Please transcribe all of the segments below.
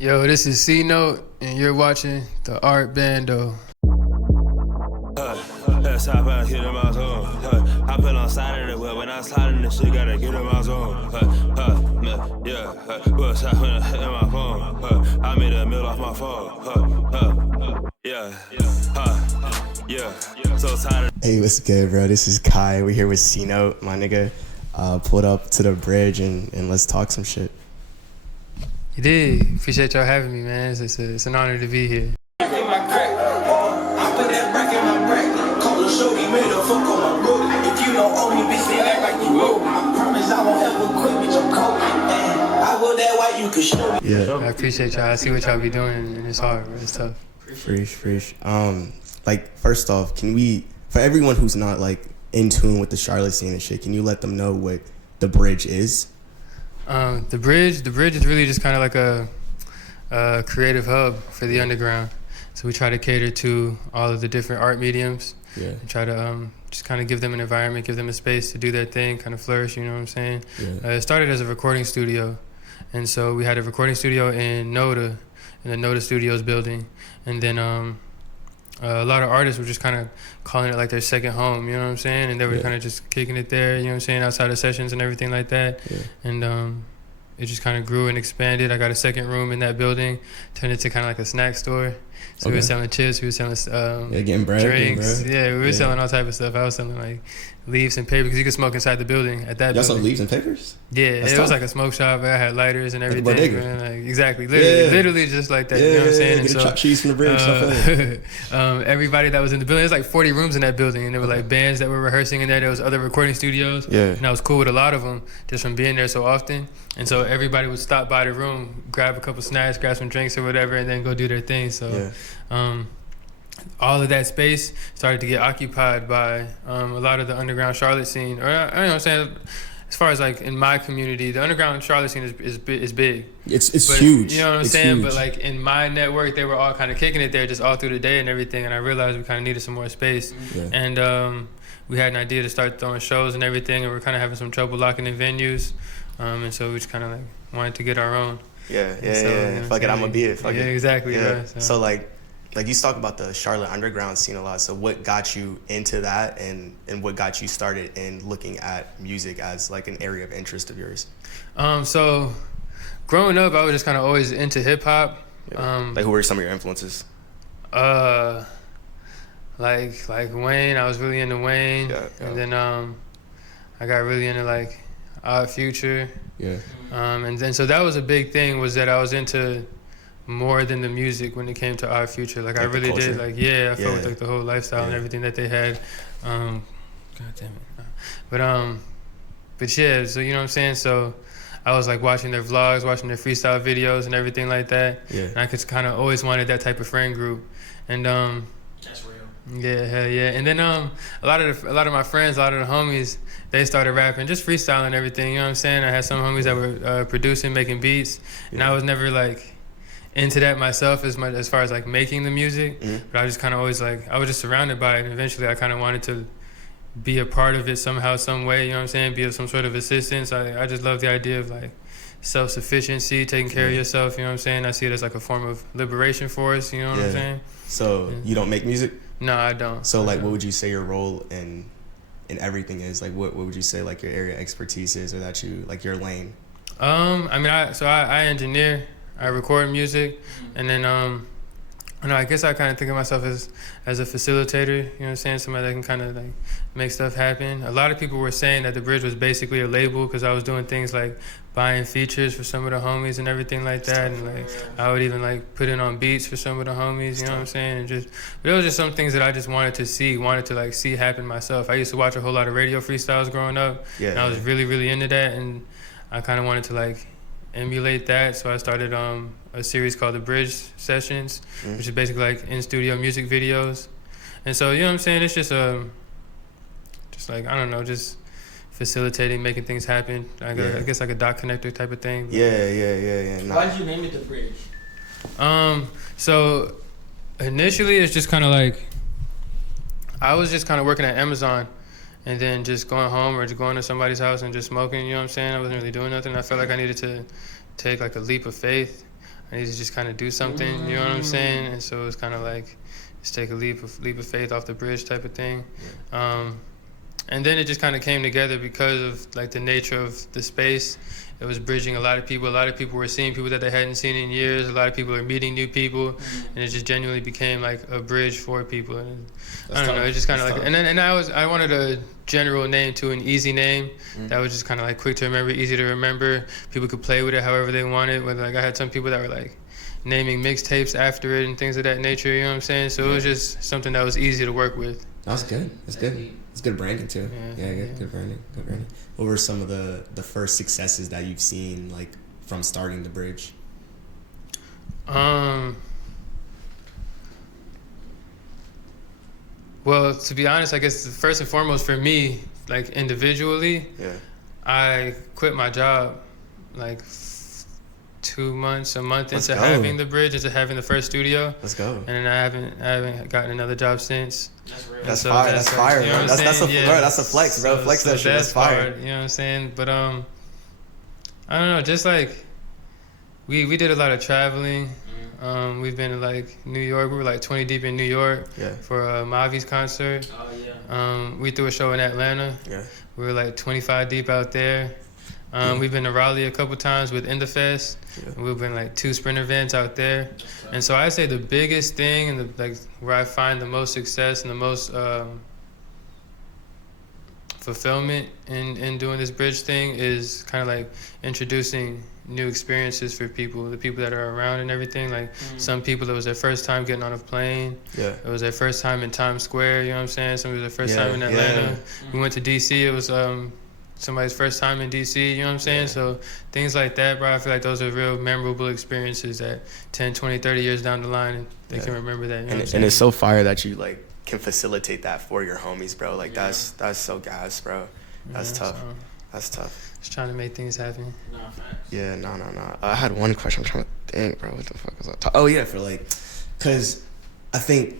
Yo, this is Cnote, and you're watching the ART BANDO. Let's hop out, hit him out zone. I put on side of the wheel when I slide in the shit, gotta get him out zone. Yeah, what's happening in my phone? I made a meal off my phone. Yeah, so tired of. Hey, what's good, bro? This is Kai. We're here with Cnote, my nigga. Pulled up to the bridge and let's talk some shit. You did. Appreciate y'all having me, man. It's an honor to be here. Yeah. I appreciate y'all. I see what y'all be doing, and it's hard, bro. It's tough. Fresh. Like, first off, can we, for everyone who's not, like, in tune with the Charlotte scene and shit, can you let them know what the bridge is? The bridge is really just kind of like a creative hub for the underground. So we try to cater to all of the different art mediums. Yeah. And try to just kind of give them an environment, give them a space to do their thing, kind of flourish, you know what I'm saying? Yeah. It started as a recording studio. And so we had a recording studio in Noda, in the Noda Studios building. And then a lot of artists were just kind of calling it like their second home, you know what I'm saying? And they were kind of just kicking it there, you know what I'm saying, outside of sessions and everything like that. Yeah. And it just kind of grew and expanded. I got a second room in that building, turned into kind of like a snack store. So we were selling chips, we were selling getting bread, drinks. Yeah, we were selling all type of stuff. I was selling like leaves and paper because you could smoke inside the building at that Y'all building. sold leaves and papers? Yeah, That's it tough. was like a smoke shop. I had lighters and everything. bodega. Man. Like, exactly, literally just like that. You know what I'm saying? Get And a chopped cheese from the bridge. Everybody that was in the building, there's like 40 rooms in that building, and there were like bands that were rehearsing in there. There was other recording studios, and I was cool with a lot of them just from being there so often. And so everybody would stop by the room, grab a couple snacks, grab some drinks or whatever, and then go do their thing. So all of that space started to get occupied by a lot of the underground Charlotte scene. Or I don't know what I'm saying. As far as like in my community, the underground Charlotte scene is big. It's huge. You know what I'm it's saying? Huge. But like in my network, they were all kind of kicking it there just all through the day and everything. And I realized we kind of needed some more space. Yeah. And we had an idea to start throwing shows and everything. And we're kind of having some trouble locking in venues. And so we just kind of like wanted to get our own. Yeah. You know Fuck it, I'm gonna be it. Fuck it. Exactly. Yeah. Bro, So like you talk about the Charlotte underground scene a lot. So what got you into that, and what got you started in looking at music as like an area of interest of yours? So growing up, I was just kind of always into hip hop. Yeah. Like who were some of your influences? Like Wayne. I was really into Wayne. Yeah. And then I got really into like Odd Future. Yeah. And then so that was a big thing, was that I was into more than the music when it came to Odd Future. Like I really did. Like I felt with like the whole lifestyle and everything that they had. God damn it. But yeah, so you know what I'm saying? So I was like watching their vlogs, watching their freestyle videos and everything like that. Yeah. And I just kind of always wanted that type of friend group. And that's real. yeah, hell yeah. And then a lot of my friends, a lot of the homies, they started rapping, just freestyling and everything. You know what I'm saying? I had some homies that were producing, making beats, and I was never like into that myself as far as like making the music. But I just kind of always like, I was just surrounded by it, and eventually I kind of wanted to be a part of it somehow, some way. You know what I'm saying? Be of some sort of assistance. I just love the idea of like self-sufficiency, taking care of yourself. You know what I'm saying? I see it as like a form of liberation for us. You know what I'm saying? So you don't make music? No, I don't. So like, what would you say your role in everything is? Like, what would you say like your area of expertise is, or that you like your lane? I mean, I engineer, I record music, and then I guess I kind of think of myself as a facilitator. You know what I'm saying? Somebody that can kind of like make stuff happen. A lot of people were saying that the Bridge was basically a label because I was doing things like buying features for some of the homies and everything like that, and like I would even like put in on beats for some of the homies. You know what I'm saying? And but it was just some things that I just wanted to see happen myself. I used to watch a whole lot of radio freestyles growing up, and I was really, really into that, and I kind of wanted to like emulate that. So I started a series called the Bridge Sessions, which is basically like in studio music videos. And so, you know what I'm saying? It's just like, I don't know, just facilitating, making things happen. I guess like a dot connector type of thing. Yeah. Why did you name it the Bridge? So initially it's just kind of like, I was just kind of working at Amazon and then just going home or just going to somebody's house and just smoking, you know what I'm saying? I wasn't really doing nothing. I felt like I needed to take like a leap of faith. I need to just kind of do something. You know what I'm saying? And so it was kind of like, just take a leap of faith off the bridge type of thing. And then it just kind of came together because of like the nature of the space. It was bridging a lot of people. A lot of people were seeing people that they hadn't seen in years. A lot of people are meeting new people, and it just genuinely became like a bridge for people. And I don't know. It just kind of like, and I wanted a general name too, an easy name that was just kind of like quick to remember, easy to remember. People could play with it however they wanted. But like I had some people that were like naming mixtapes after it and things of that nature. You know what I'm saying? So it was just something that was easy to work with. That's good. That's good. It's good branding too. Good branding. Good branding. What were some of the first successes that you've seen like from starting the bridge? Well, to be honest, I guess first and foremost for me, like individually, I quit my job like 2 months, a month into having the bridge, into having the first studio. Let's go. And then I haven't gotten another job since. That's real. That's fire. That's fire, bro. That's a flex, bro. Flex that shit. That's fire. You know what I'm saying? But I don't know. Just like we did a lot of traveling. We've been to like New York. We were like 20 deep in New York for Mavi's concert. Oh yeah. We threw a show in Atlanta. Yeah. We were like 25 deep out there. We've been to Raleigh a couple times with IndaFest. We've been like 2 Sprinter vans out there. And so I say the biggest thing and like where I find the most success and the most fulfillment in doing this bridge thing is kind of like introducing new experiences for people, the people that are around and everything. Like some people, it was their first time getting on a plane. It was their first time in Times Square, you know what I'm saying? Some of their first time in Atlanta. We went to DC, it was somebody's first time in DC, you know what I'm saying? So things like that, bro, I feel like those are real memorable experiences that 10, 20, 30 years down the line, they can remember that, you know what I'm saying? And it's so fire that you like can facilitate that for your homies, bro. Like that's so gas, bro. That's tough. So that's tough. just trying to make things happen. Nah, facts. Yeah, no. I had one question. I'm trying to think, bro. What the fuck was I Oh yeah, for like, cause I think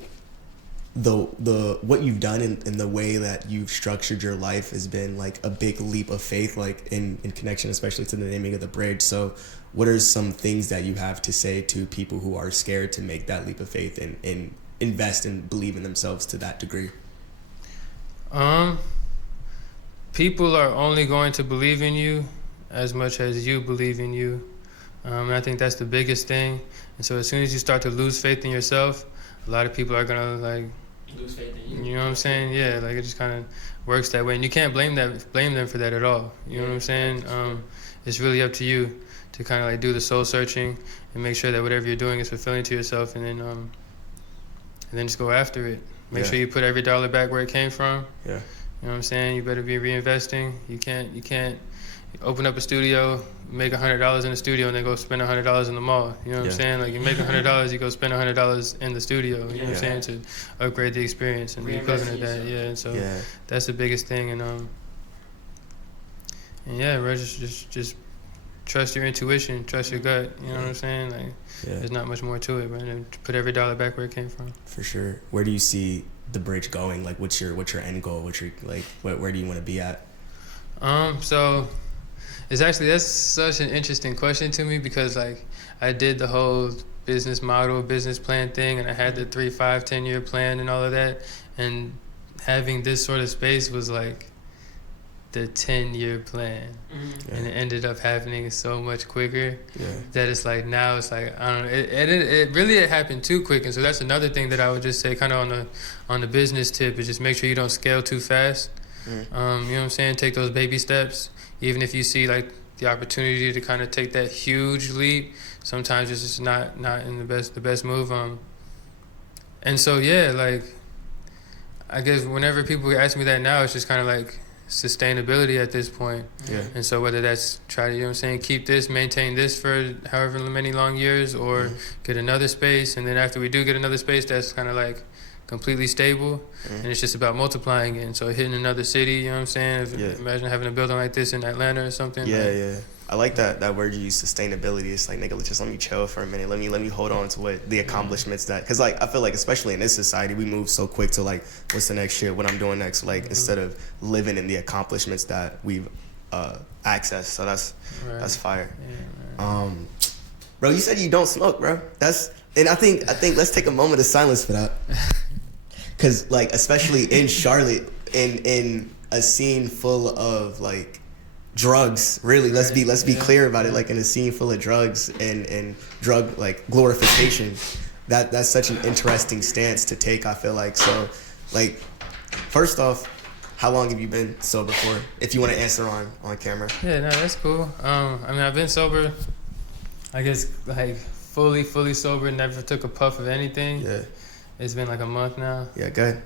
the what you've done in the way that you've structured your life has been like a big leap of faith, like in connection, especially to the naming of the bridge. So what are some things that you have to say to people who are scared to make that leap of faith and invest and believe in themselves to that degree? People are only going to believe in you as much as you believe in you. And I think that's the biggest thing. And so as soon as you start to lose faith in yourself, a lot of people are gonna like Lose faith in you. know what I'm saying? Yeah, like it just kind of works that way, and you can't blame them for that at all. You know what I'm saying? It's really up to you to kind of like do the soul searching and make sure that whatever you're doing is fulfilling to yourself, and then just go after it. Make sure you put every dollar back where it came from. Yeah. You know what I'm saying? You better be reinvesting. You can't open up a studio, make $100 in the studio, and then go spend $100 in the mall. You know what I'm saying? Like you make $100, you go spend $100 in the studio. You know what I'm saying? To upgrade the experience and the equivalent of that. Yeah. And so that's the biggest thing. And yeah, bro, just trust your intuition, trust your gut. You know what I'm saying? Like there's not much more to it, man. And put every dollar back where it came from. For sure. Where do you see the bridge going? Like, what's your end goal? What's your like? Where do you want to be at? So that's such an interesting question to me because like I did the whole business model, business plan thing, and I had the 3, 5, 10-year plan and all of that, and having this sort of space was like the 10-year plan, and it ended up happening so much quicker that it's like now it's like I don't know. It really happened too quick, and so that's another thing that I would just say, kind of on the business tip, is just make sure you don't scale too fast. You know what I'm saying? Take those baby steps, even if you see like the opportunity to kind of take that huge leap. Sometimes it's just not in the best move. And so like I guess whenever people ask me that now, it's just kind of like sustainability at this point. And so whether that's try to, you know what I'm saying, keep this, maintain this for however many long years, or get another space, and then after we do get another space that's kind of like completely stable, and it's just about multiplying it. And so hitting another city, you know what I'm saying? Imagine having a building like this in Atlanta or something. I like that word you use, sustainability. It's like, nigga, just let me chill for a minute. Let me hold on to what the accomplishments that, because like I feel like especially in this society we move so quick to like what's the next shit, what I'm doing next, like instead of living in the accomplishments that we've accessed. So that's fire. Bro, you said you don't smoke, bro. And I think let's take a moment of silence for that. Cause like especially in Charlotte, in a scene full of like drugs, really, let's be clear about it, like in a scene full of drugs and drug like glorification, that's such an interesting stance to take, I feel like. So like first off, how long have you been sober for? If you want to answer on camera. Yeah, no, that's cool. I mean, I've been sober, I guess, like fully sober, never took a puff of anything. Yeah. It's been like a month now. Yeah, good.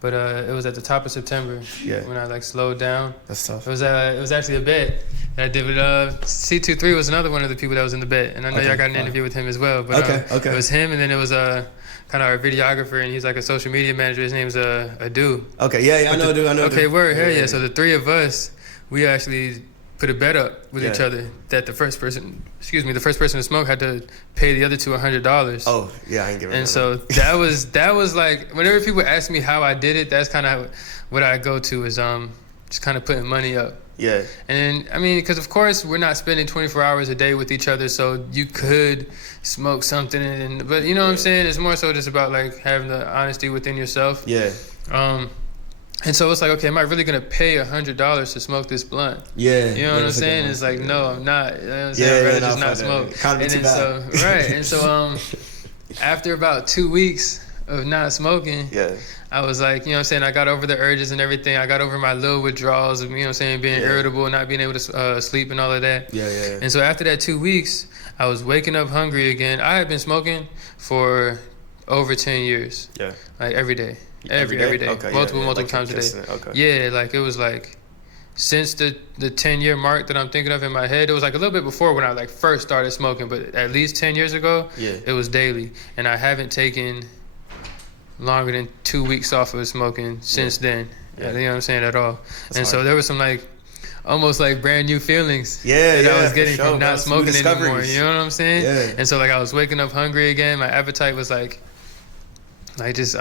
But it was at the top of September when I like slowed down. That's tough. It was actually a bet that I did with C23 was another one of the people that was in the bet, and I know y'all got an interview with him as well. But it was him, and then it was kind of our videographer, and he's like a social media manager. His name's Adu. Okay, yeah, I know Adu. Okay, word, hell yeah. So the three of us, we actually put a bet up with each other that the first person to smoke had to pay the other two $100. Oh yeah, I ain't giving. And so that was like, whenever people ask me how I did it, that's kind of what I go to is just kind of putting money up. Yeah. And I mean, because of course we're not spending 24 hours a day with each other, so you could smoke something, but you know what I'm saying? It's more so just about like having the honesty within yourself. Yeah. And so it's like, okay, am I really gonna pay $100 to smoke this blunt? Yeah. You know what I'm saying? It's like, no, I'm not. You know what I'm saying? I'd rather just not smoke. Kind of too bad. Right. And so after about 2 weeks of not smoking, I was like, you know what I'm saying, I got over the urges and everything. I got over my little withdrawals of, you know what I'm saying, being irritable, not being able to sleep and all of that. Yeah. And so after that 2 weeks, I was waking up hungry again. I had been smoking for over 10 years. Yeah. Like every day. Every day. Okay, multiple like times a day. Okay. Yeah, like it was like since the 10-year mark that I'm thinking of in my head, it was like a little bit before when I like first started smoking, but at least 10 years ago, it was daily. And I haven't taken longer than 2 weeks off of smoking since then. You know what I'm saying, at all. That's and hard. So there was some like almost like brand new feelings that I was getting from not smoking anymore. You know what I'm saying? Yeah. And so like I was waking up hungry again. My appetite was like just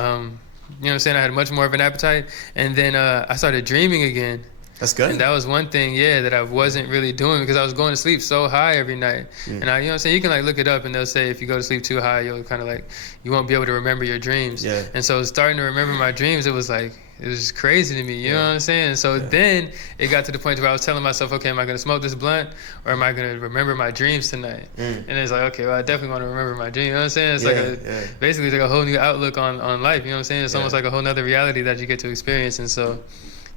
you know what I'm saying? I had much more of an appetite. And then I started dreaming again. That's good. And that was one thing, that I wasn't really doing because I was going to sleep so high every night. And I, you know what I'm saying? You can like look it up and they'll say if you go to sleep too high, you'll kind of like, you won't be able to remember your dreams. Yeah. And so starting to remember my dreams, it was just crazy to me. You know what I'm saying? And so then it got to the point where I was telling myself, okay, am I going to smoke this blunt or am I going to remember my dreams tonight? And it's like, okay, well, I definitely want to remember my dreams. You know what I'm saying? It's basically like a whole new outlook on life. You know what I'm saying? It's almost like a whole nother reality that you get to experience. And so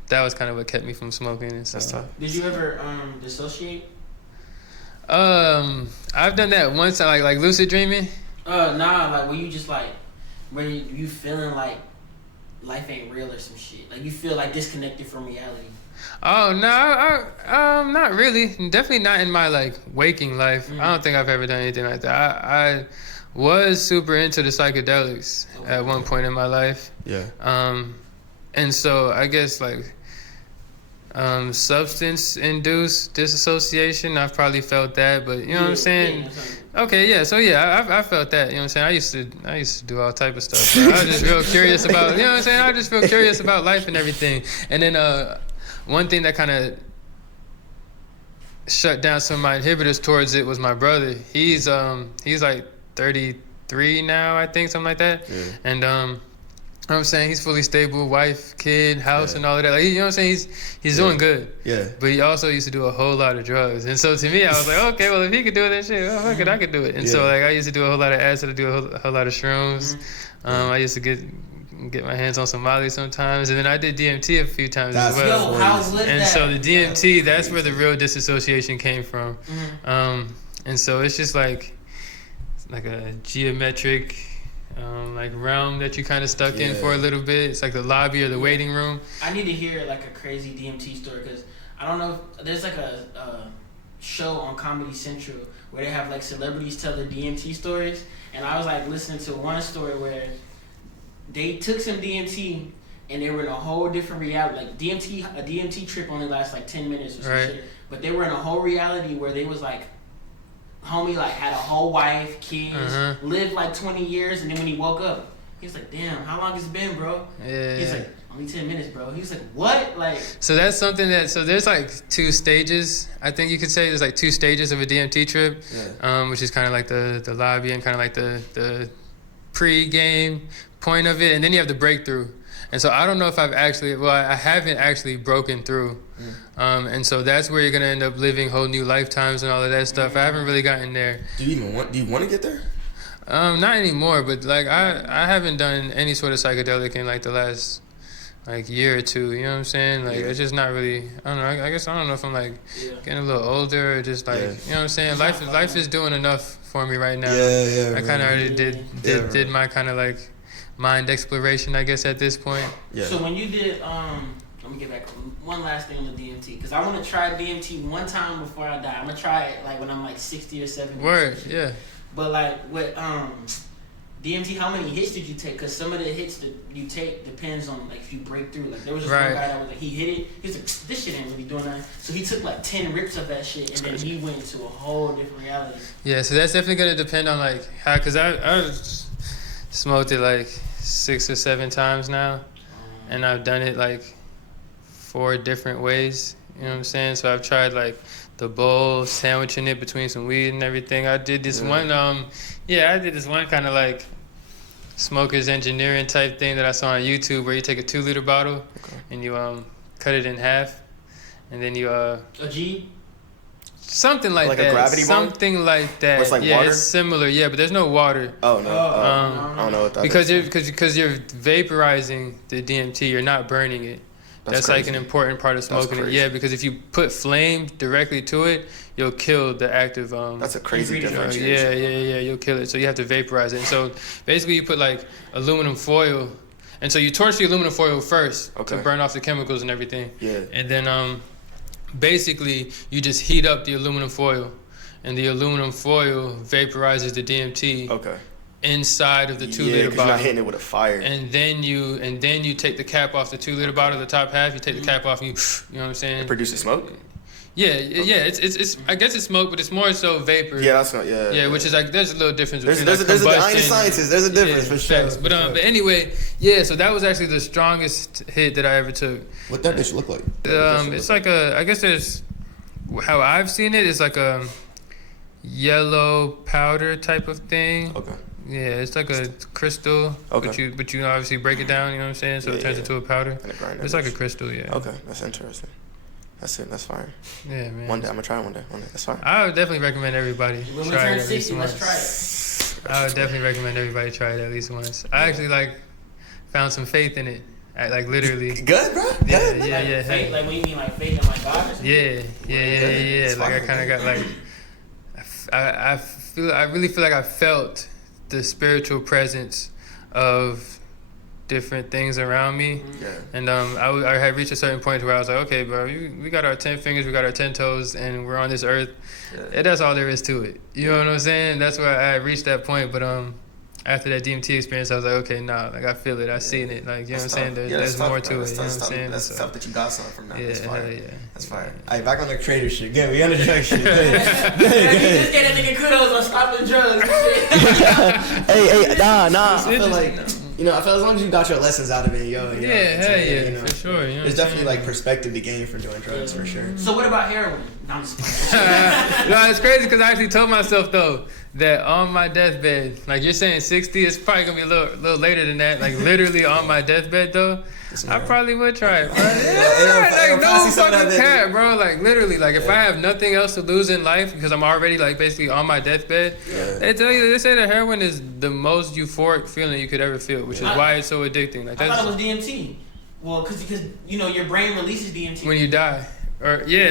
that was kind of what kept me from smoking. And so. That's tough. Did you ever dissociate? I've done that once. Like lucid dreaming. Nah, like when you just like when you feeling like life ain't real or some shit. Like you feel like disconnected from reality. Oh no, not really. Definitely not in my like waking life. I don't think I've ever done anything like that. I was super into the psychedelics at one point in my life. Yeah. And so I guess like substance-induced disassociation, I've probably felt that, but you know what I'm saying? Okay, yeah, so I felt that, you know what I'm saying? I used to do all type of stuff. But I was just real curious about, you know what I'm saying? I just feel curious about life and everything. And then one thing that kind of shut down some of my inhibitors towards it was my brother. He's like 33 now, I think, something like that. Yeah. And you know what I'm saying? He's fully stable, wife, kid, house, and all of that. Like, you know what I'm saying? He's doing good. Yeah. But he also used to do a whole lot of drugs. And so to me, I was like, okay, well, if he could do that shit, well, fuck it, I could do it. And so like I used to do a whole lot of acid, I do a whole lot of shrooms. I used to get my hands on some Molly sometimes. And then I did DMT a few times as well. Yo, how lit and that? So the DMT, that's where the real disassociation came from. And so it's just like a geometric like realm that you kind of stuck in for a little bit. It's like the lobby or the waiting room. I need to hear like a crazy DMT story because I don't know. There's like a show on Comedy Central where they have like celebrities tell their DMT stories, and I was like listening to one story where they took some DMT and they were in a whole different reality. Like a DMT trip only lasts like 10 minutes or some shit, but they were in a whole reality where they was like. Homie like had a whole wife, kids, lived like 20 years, and then when he woke up, he was like, "Damn, how long has it been, bro?" Yeah. He's like, only 10 minutes, bro. He was like, what? Like, So that's something that, so there's like 2 stages. I think you could say there's like 2 stages of a DMT trip, which is kind of like the lobby and kind of like the pre-game point of it. And then you have the breakthrough. And so I don't know if I haven't actually broken through. And so that's where you're going to end up living whole new lifetimes and all of that stuff. I haven't really gotten there. Do you want to get there? Not anymore, but like I haven't done any sort of psychedelic in like the last like year or 2, you know what I'm saying? Like it's just not really, I don't know, I guess I don't know if I'm like getting a little older or just like, you know what I'm saying? Life is doing enough for me right now. I kind of already did my kind of like mind exploration, I guess, at this point. So when you did, let me get back one last thing on the DMT, because I want to try DMT one time before I die. I'm gonna try it like when I'm like 60 or 70. Word, yeah. But like what DMT, how many hits did you take? Because some of the hits that you take depends on like if you break through. Like there was this one guy that was like, he hit it. He was like, this shit ain't really doing nothing. So he took like 10 rips of that shit, and then he went into a whole different reality. Yeah, so that's definitely gonna depend on like how, cause I smoked it like 6 or 7 times now, and I've done it like 4 different ways. You know what I'm saying? So I've tried like the bowl, sandwiching it between some weed and everything. I did this one, I did this one kind of like smoker's engineering type thing that I saw on YouTube where you take a 2-liter bottle and you cut it in half, and then you a G? Something like that. Like a gravity bomb? Something like that. Where it's like yeah, water? it's similar. Yeah, but there's no water. Oh no. I don't know what that is. Because you're vaporizing the DMT, you're not burning it. That's like an important part of smoking it. Yeah, because if you put flame directly to it, you'll kill the active. That's a crazy drug. differentiation. Yeah, you'll kill it. So you have to vaporize it. And so basically you put like aluminum foil, and so you torch the aluminum foil first to burn off the chemicals and everything. Yeah. And then basically you just heat up the aluminum foil, and the aluminum foil vaporizes the DMT. Inside of the 2-liter bottle. You're not hitting it with a fire. And then you take the cap off the 2-liter bottle, the top half. You take the cap off, and you know what I'm saying? It produces smoke. Yeah. It's I guess it's smoke, but it's more so vapor. Yeah, that's not. Yeah, which is like there's a little difference. There's between I ain't sciences. There's a difference for sure. But anyway, so that was actually the strongest hit that I ever took. What that bitch look like? It's like I guess there's how I've seen it is like a yellow powder type of thing. Yeah, it's like a crystal, but you obviously break it down, you know what I'm saying? So it turns into a powder. It's like a crystal, Okay, that's interesting. That's it. That's fire. Yeah, man. One day I'm gonna try it. One day. That's fire. I would definitely recommend everybody when try we it turn 60, let's try it. I would definitely recommend everybody try it at least once. I actually like found some faith in it. Like literally. Good, bro. Yeah. Faith, like what you mean, like faith in like God or something? Yeah. Like I kind of got like, I really feel like I felt the spiritual presence of different things around me. And I had reached a certain point where I was like, okay, bro, we got our 10 fingers, we got our 10 toes, and we're on this earth. And that's all there is to it. You know what I'm saying? That's where I reached that point. But after that DMT experience, I was like, okay, nah, like I feel it, I seen it. Like, you know what I'm saying? There's more to it. You know what I'm saying? That's tough that you got something from that. Yeah, that's fire. Yeah. That's fire. Alright, back on the creator shit. Good, we on the drug shit. You just gave that nigga kudos on stopping drugs. Hey, nah. I feel like, I feel as long as you got your lessons out of it, for sure. There's definitely like perspective to gain from doing drugs, for sure. So what about heroin? No, I'm just No, it's crazy because I actually told myself though that on my deathbed, like you're saying 60, it's probably gonna be a little later than that. Like literally on my deathbed though, I probably would try it, bro. Like no fucking cap, bro. Like literally, like if I have nothing else to lose in life because I'm already like basically on my deathbed, they say that heroin is the most euphoric feeling you could ever feel, which is why it's so addicting. Like I thought it was DMT. Well, because your brain releases DMT when you die,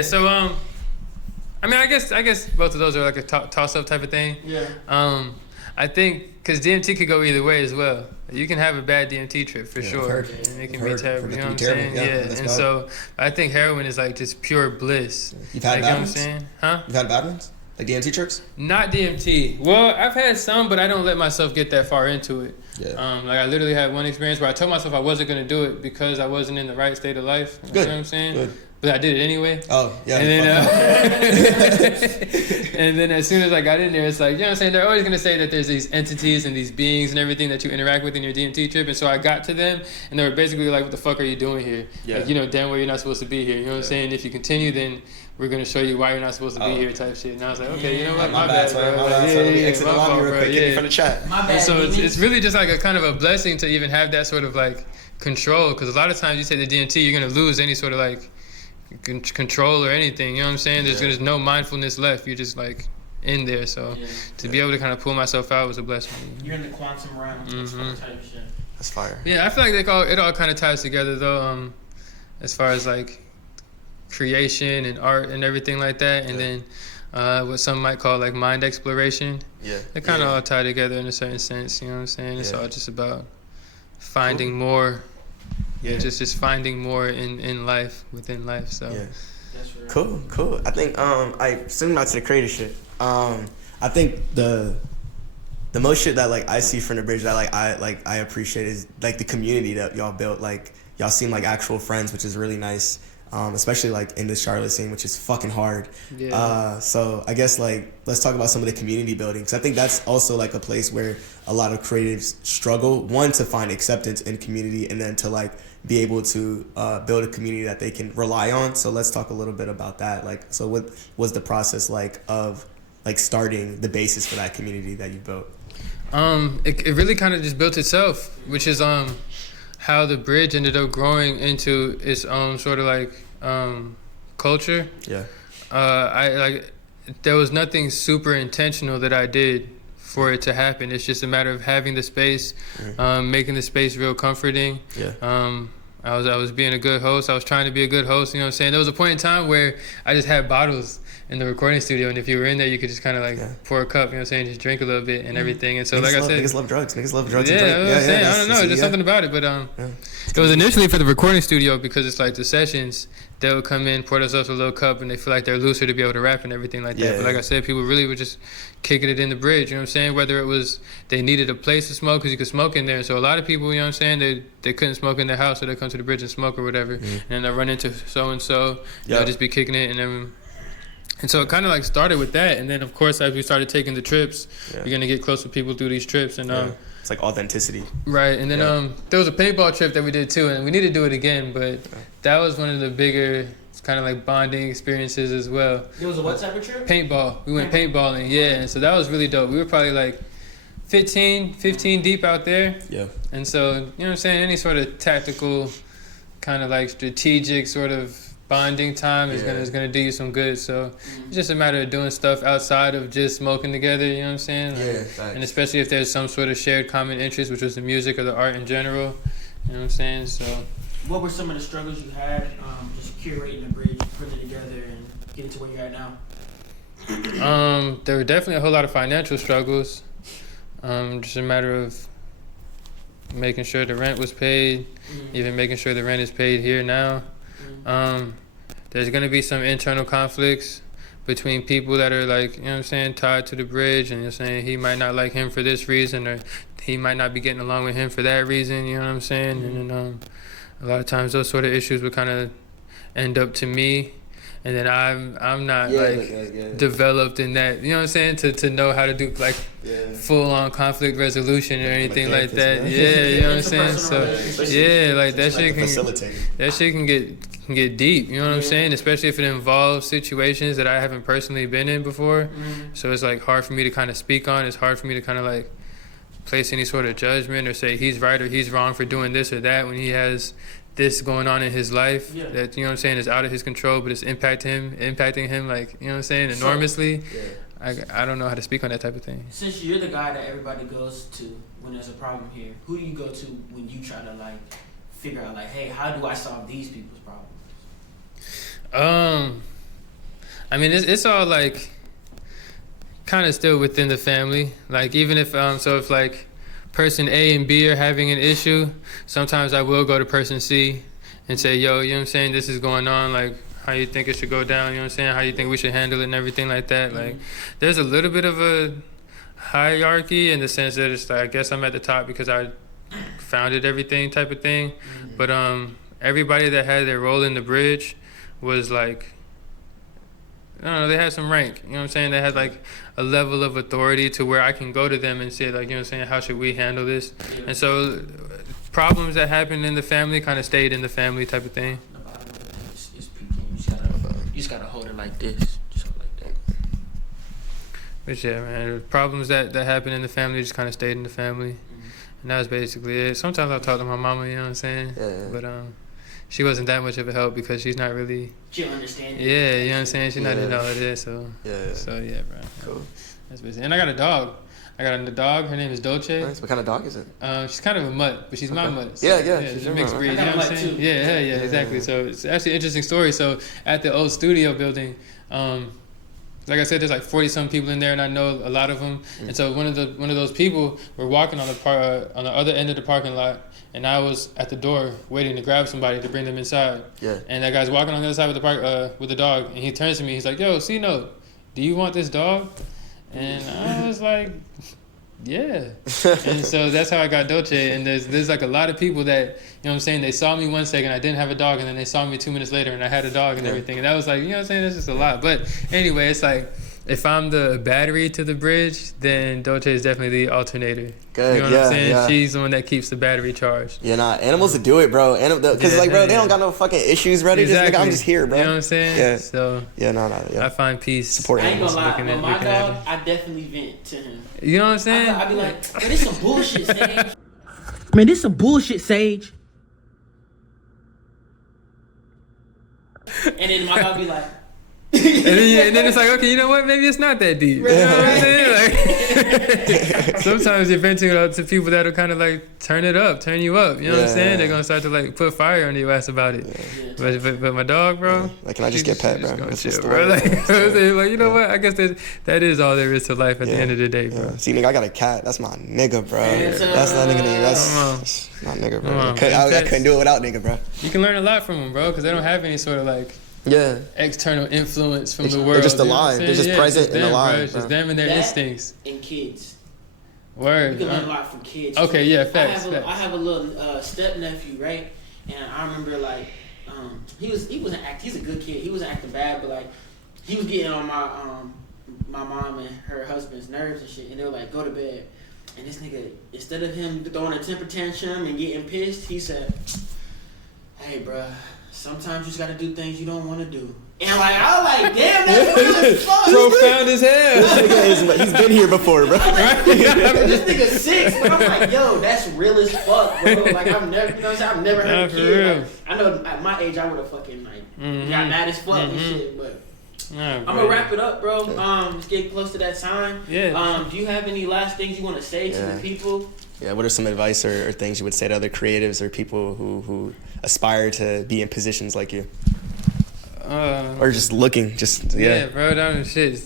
So I mean, I guess both of those are like a toss-up type of thing. Yeah. I think because DMT could go either way as well. You can have a bad DMT trip for sure, and it can be terrible. You know what I'm saying? And so I think heroin is like just pure bliss. You've had bad ones? You know what I'm saying? Huh? You've had bad ones? Like DMT trips? Not DMT. Well, I've had some, but I don't let myself get that far into it. Yeah. Like I literally had one experience where I told myself I wasn't gonna do it because I wasn't in the right state of life. You know what I'm saying? Good. but I did it anyway. Oh, yeah. And then, and then as soon as I got in there, it's like, you know what I'm saying? They're always going to say that there's these entities and these beings and everything that you interact with in your DMT trip. And so I got to them, and they were basically like, what the fuck are you doing here? Yeah. Like, you know, damn well you're not supposed to be here. You know what I'm saying? If you continue, then we're going to show you why you're not supposed to be here type shit. And I was like, okay, you know what? My bad, bro. My bad, let me exit the lobby real quick. Get me from the chat. My bad. And so it's really just like a kind of a blessing to even have that sort of like control, because a lot of times you say the DMT, you're going to lose any sort of like control or anything, you know what I'm saying? There's no mindfulness left. You're just like in there. So to be able to kind of pull myself out was a blessing. You're in the quantum realm. Type shit. That's fire. Yeah, I feel like it all kind of ties together though. As far as like creation and art and everything like that, and then what some might call like mind exploration. Yeah. They kind of all tie together in a certain sense. You know what I'm saying? It's all just about finding more. Yeah, just finding more in life, within life. So That's real. Cool. I think zooming out to the creative shit. I think the most shit that like I see from the bridge that I appreciate is like the community that y'all built. Like y'all seem like actual friends, which is really nice. Especially like in the Charlotte scene, which is fucking hard. Yeah. So I guess like let's talk about some of the community building, because I think that's also like a place where a lot of creatives struggle. One, to find acceptance in community, and then to like be able to build a community that they can rely on. So let's talk a little bit about that. Like, so what was the process like of like starting the basis for that community that you built? It really kind of just built itself, which is how the bridge ended up growing into its own sort of like culture. Yeah. I like there was nothing super intentional that I did for it to happen. It's just a matter of having the space, making the space real comforting. Yeah. I was being a good host. I was trying to be a good host, you know what I'm saying? There was a point in time where I just had bottles in the recording studio, and if you were in there, you could just kind of like pour a cup, you know what I'm saying, just drink a little bit and everything. And so Niggas I said, niggas love drugs. Niggas love drugs yeah, and drink. I was saying, I don't know, just something about it. But it was initially for the recording studio, because it's like the sessions, they would come in, pour themselves a little cup, and they feel like they're looser to be able to rap and everything like that. But like I said, people really were just kicking it in the bridge, you know what I'm saying? Whether it was they needed a place to smoke because you could smoke in there. So a lot of people, you know what I'm saying, they couldn't smoke in their house, so they come to the bridge and smoke or whatever. And then they run into so-and-so, they'll just be kicking it. And so it kind of like started with that. And then, of course, as we started taking the trips, you're going to get close with people through these trips. And it's like authenticity. Right. And then there was a paintball trip that we did too, and we need to do it again. But that was one of the bigger kind of like bonding experiences as well. It was a what type of trip? Paintball. We went paintballing, and so that was really dope. We were probably like 15 deep out there. Yeah. And so, you know what I'm saying, any sort of tactical kind of like strategic sort of bonding time is gonna do you some good. So it's just a matter of doing stuff outside of just smoking together, you know what I'm saying? And especially if there's some sort of shared common interest, which was the music or the art in general, you know what I'm saying? So what were some of the struggles you had just curating the bridge, putting it together, and getting to where you're at now? There were definitely a whole lot of financial struggles. Just a matter of making sure the rent was paid, even making sure the rent is paid here now. There's going to be some internal conflicts between people that are like, you know what I'm saying, tied to the bridge, and you're saying he might not like him for this reason, or he might not be getting along with him for that reason, you know what I'm saying? And then a lot of times those sort of issues would kind of end up to me, and then I'm not developed in that, you know what I'm saying, to know how to do like full on conflict resolution or anything like that. Man. Yeah, you know what I'm saying. So like that shit can get deep. You know what I'm saying, especially if it involves situations that I haven't personally been in before. So it's like hard for me to kind of speak on. It's hard for me to kind of like place any sort of judgment or say he's right or he's wrong for doing this or that when he has this going on in his life that, you know what I'm saying, is out of his control, but it's impacting him like, you know what I'm saying, enormously. I don't know how to speak on that type of thing. Since you're the guy that everybody goes to when there's a problem here, who do you go to when you try to like figure out like, hey, how do I solve these people's problems? I mean, it's all like kind of still within the family. Like even if if like person A and B are having an issue, sometimes I will go to person C and say, yo, you know what I'm saying, this is going on, like how you think it should go down, you know what I'm saying, how you think we should handle it and everything like that. Like there's a little bit of a hierarchy in the sense that it's like, I guess I'm at the top because I founded everything type of thing. But everybody that had their role in the bridge was like, I don't know, they had some rank, you know what I'm saying? They had like a level of authority to where I can go to them and say like, you know what I'm saying, how should we handle this? Yeah. And so problems that happened in the family kind of stayed in the family type of thing. The bottom of it is peaking. You just gotta hold it like this. Just hold it like that. But yeah, man, problems that happened in the family just kind of stayed in the family. Mm-hmm. And that was basically it. Sometimes I'll talk to my mama, you know what I'm saying? Yeah. But she wasn't that much of a help because she's not really. She'll understand. Yeah, you know what I'm saying? She's not into all of this, so. Yeah. So yeah, bro. Cool. That's basically. And I got a dog. I got a dog. Her name is Dolce. Nice. What kind of dog is it? She's kind of a mutt, but she's my mutt. So, Yeah. She's She's a mixed your breed. You mutt. know what I I'm got a saying? mutt, too. Yeah, exactly. So it's actually an interesting story. So at the old studio building, like I said, there's like 40-some people in there, and I know a lot of them. And so one of those people were walking on the on the other end of the parking lot, and I was at the door waiting to grab somebody to bring them inside. Yeah. And that guy's walking on the other side of the park with the dog, and he turns to me. He's like, "Yo, Cnote, do you want this dog?" And I was like, "Yeah." And so that's how I got Dolce. And there's like a lot of people that, you know what I'm saying, they saw me 1 second, I didn't have a dog, and then they saw me 2 minutes later and I had a dog and everything. And that was like, you know what I'm saying, that's just a lot. But anyway, it's like, if I'm the battery to the bridge, then Dolce is definitely the alternator. Good, You know what I'm saying? yeah. She's the one that keeps the battery charged. Yeah, nah, animals to do it, bro. Because, Yeah, like, bro, they yeah. don't got no fucking issues, bro. They just, like, I'm just here, bro. You know what I'm saying? Yeah. So Yeah, yeah. I find peace. Support I ain't gonna lie, Looking with at- my looking at dog, I definitely vent to him. You know what I'm saying? I be like, man, this some bullshit, Sage. Man, this some bullshit, Sage. And then my dog be like, and then it's like, okay, you know what? Maybe it's not that deep. You know what I'm saying? Like, sometimes you're venting it out to people that'll kind of like turn you up. You know what I'm saying? They're gonna start to like put fire under your ass about it. Yeah. But my dog, bro. Like, can I just get pet, bro? Gonna That's chill, what's the bro. word. Like you know what? I guess that is all there is to life at the end of the day, bro. Yeah. See, nigga, I got a cat. That's my nigga, bro. Yes, That's not nigga. Come on. That's not nigga, bro. Come on, I couldn't do it without nigga, bro. You can learn a lot from them, bro, because they don't have any sort of like Yeah. external influence from the They're world. just you know what I'm alive. They're saying? just present it's and them, alive, bro. It's just bro. them and their That instincts. and kids. Word. You can learn a lot from kids. Okay, too. yeah, facts. I have a little step nephew, right? And I remember like he wasn't acting. He's a good kid. He wasn't acting bad, but like he was getting on my mom and her husband's nerves and shit. And they were like, go to bed. And this nigga, instead of him throwing a temper tantrum and getting pissed, he said, "Hey, bruh, sometimes you just gotta do things you don't want to do." And like I was like, damn, that's real as fuck. Profound as hell. He's been here before, bro. This nigga 6, but I'm like, yo, that's real as fuck, bro. Like I've never, you know what I'm saying? I've never heard Nah, a for kid. real. Like, I know at my age I would have fucking like got mad as fuck and shit, but. Nah, I'm bro. gonna wrap it up, bro. It's getting close to that time. Yeah. Do you have any last things you want to say to the people? Yeah, what are some advice or things you would say to other creatives or people who aspire to be in positions like you? Or just looking, Yeah, bro, that shit.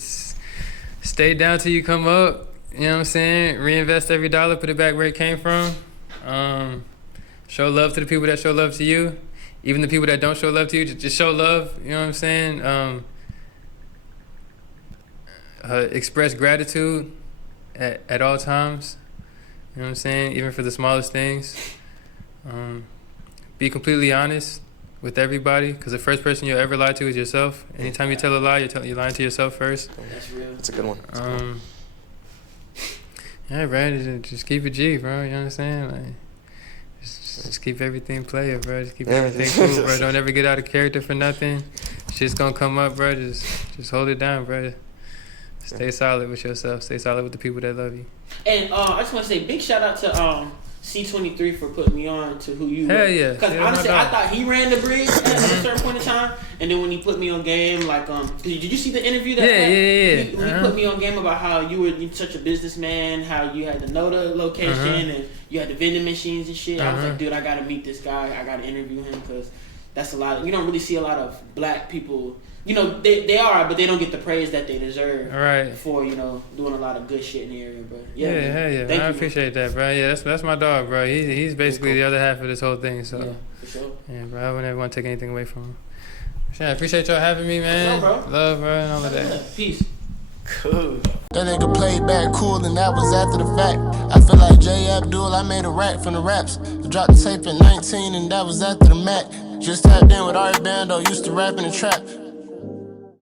Stay down till you come up. You know what I'm saying? Reinvest every dollar, put it back where it came from. Show love to the people that show love to you. Even the people that don't show love to you, just show love. You know what I'm saying? Express gratitude at all times. You know what I'm saying? Even for the smallest things. Be completely honest with everybody, because the first person you'll ever lie to is yourself. Anytime you tell a lie, you're lying to yourself first. That's real. That's a good one. Yeah, bro. Just keep it G, bro. You know what I'm saying? Like, just keep everything player, bro. Just keep everything cool, bro. Don't ever get out of character for nothing. Shit's gonna come up, bro. Just hold it down, bro. Stay solid with yourself. Stay solid with the people that love you. And I just want to say big shout out to C23 for putting me on to who you were. Hell yeah. Because Yeah, honestly, no I doubt. thought he ran the bridge at a certain point in time. And then when he put me on game, like, did you see the interview that Yeah. When he put me on game about how you were such a businessman, how you had the Nota location and you had the vending machines and shit. I was like, dude, I got to meet this guy. I got to interview him because that's a lot. You don't really see a lot of black people. You know, they are, but they don't get the praise that they deserve. Right. For, you know, doing a lot of good shit in the area, bro. Yeah, Yeah, man. hell yeah. Thank I you, appreciate that, bro. Yeah, that's my dog, bro. He's basically the other half of this whole thing. So Yeah, for sure. yeah, bro. I wouldn't ever want to take anything away from him. Yeah, I appreciate y'all having me, man. For sure, bro. Love, bro, and all of that. Peace. Cool. That nigga played back cool and that was after the fact. I feel like J. Abdul, I made a rap from the raps. I dropped the tape at 19 and that was after the Mac. Just tapped in with ART BANDO, used to rap in the trap.